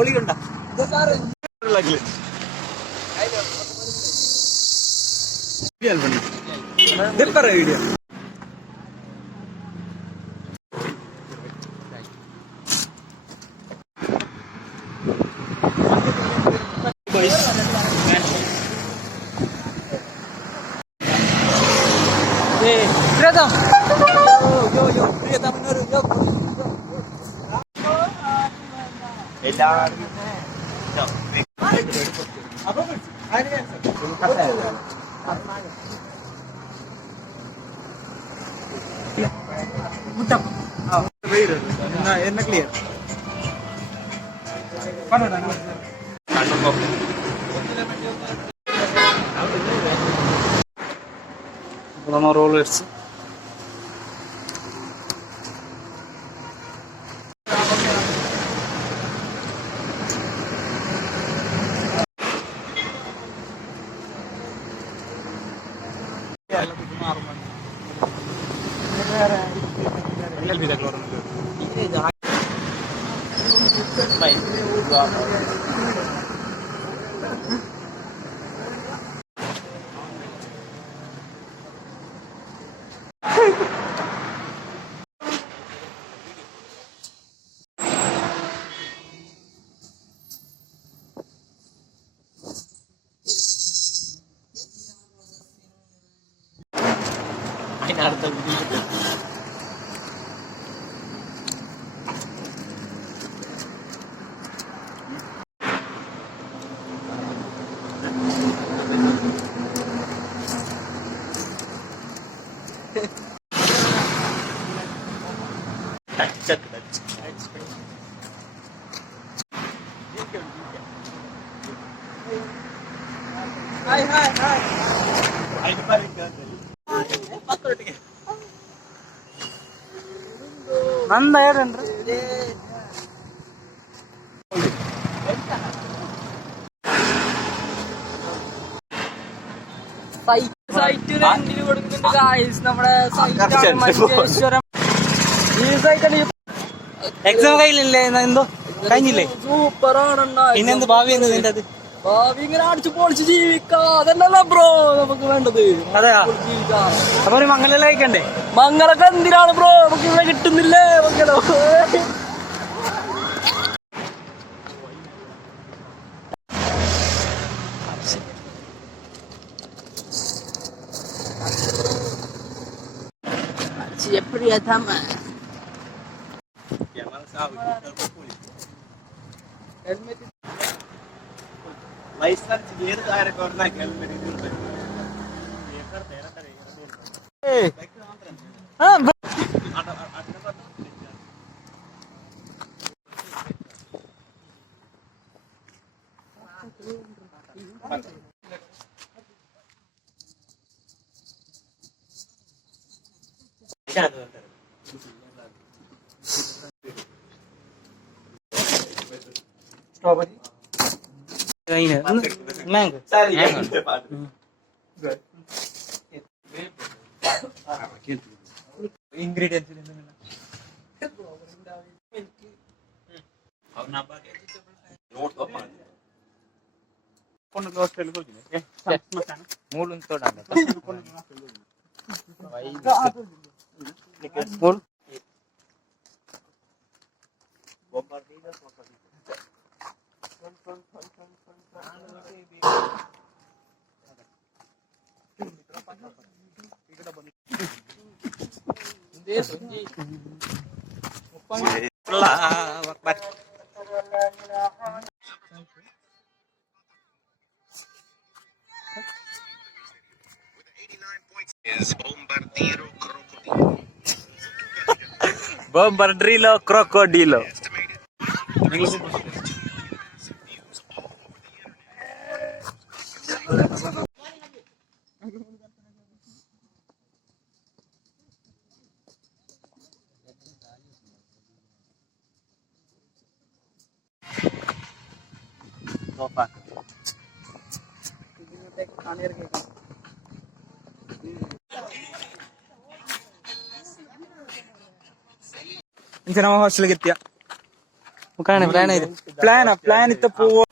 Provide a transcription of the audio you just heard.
ഒളിയുണ്ട video Priyatam. Yo. Priyatam menurut yo. Enak clear. Lama rollers. Hai. Nanda yaranra. Site റെന്റിന് കൊടുക്കുന്നുണ്ട് guys. നമ്മുടെ site Manjeshwaram. ഈ site exam കയ്യിലില്ലേ? എന്തോ കഴിഞ്ഞില്ലേ? സൂപ്പറാണ്. പിന്നെന്ത് ഭാവി എന്ത് നിന്റെ? അത് ഭാവി ഇങ്ങനെ അടിച്ചു പൊളിച്ച് ജീവിക്കാം. അതല്ലല്ലോ ബ്രോ നമുക്ക് വേണ്ടത്. അതെയാ, അപ്പൊ ഒരു മംഗലം കഴിക്കണ്ടേ? മംഗളൊക്കെ എന്തിനാണ് ബ്രോ? നമുക്ക് ഇവിടെ കിട്ടുന്നില്ലേ മംഗലം? Priyatama. License clear ആരെ കൊറനാ ഹെൽമെറ്റ് ഇടുന്നത്. പേപ്പർ തേരാ തരേ. ആ strawberry mango ingredients Bombardilo crocodilo. ನಮ್ಮ ಹಾಸ್ಟೆಲ್ಗೆ ಎತ್ತಿಯ പ്ലാൻ ഇത്ത പോവാ